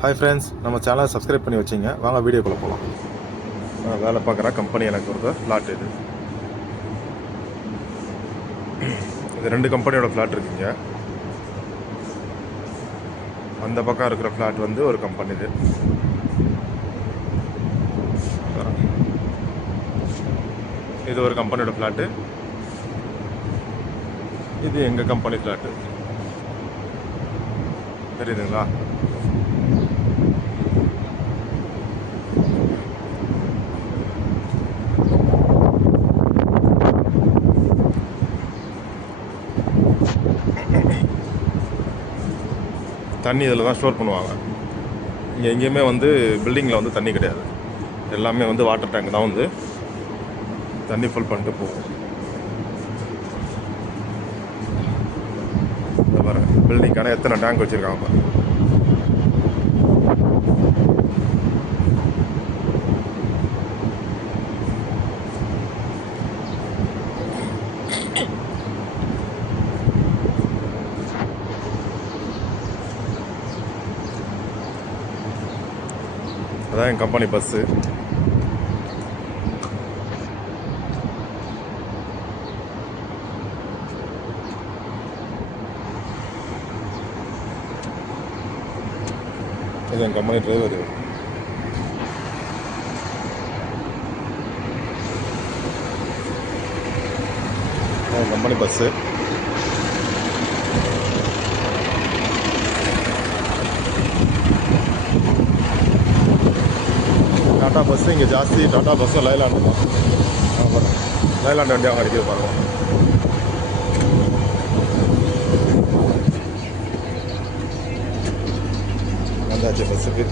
Hi friends, நம்ம சேனலை subscribe பண்ணி வச்சிங்க. வாங்க வீடியோக்குள்ளே போகலாம். நான் வேலை பார்க்குற கம்பெனி எனக்கு ஒரு ஃப்ளாட் இது 2 கம்பெனியோட ஃப்ளாட் இருக்குங்க. அந்த பக்கம் இருக்கிற ஃப்ளாட் வந்து ஒரு கம்பெனி இது ஒரு கம்பெனியோட ஃப்ளாட்டு. இது எங்கள் கம்பெனி ஃப்ளாட்டு. தெரியுதுங்களா? தண்ணி இதில் தான் ஸ்டோர் பண்ணுவாங்க. இங்கே எங்கேயுமே வந்து பில்டிங்கில் வந்து தண்ணி கிடையாது. எல்லாமே வந்து வாட்டர் டேங்க் தான் வந்து தண்ணி ஃபுல் பண்ணிட்டு போகும். இந்த பாருங்க, பில்டிங்கான எத்தனை டேங்க் வச்சுருக்காங்க. அதான் என் கம்பெனி பஸ்ஸு. இது என் கம்பெனி டிரைவர். என் கம்பெனி பஸ்ஸு. டாட்டா பஸ்ஸு இங்கே ஜாஸ்தி. டாட்டா பஸ்ஸும் லைலாண்டு தான். லைலாண்டு வண்டியாக அடிக்கிறது பாருங்கள். வந்தாச்சு பஸ்ஸுக்கு.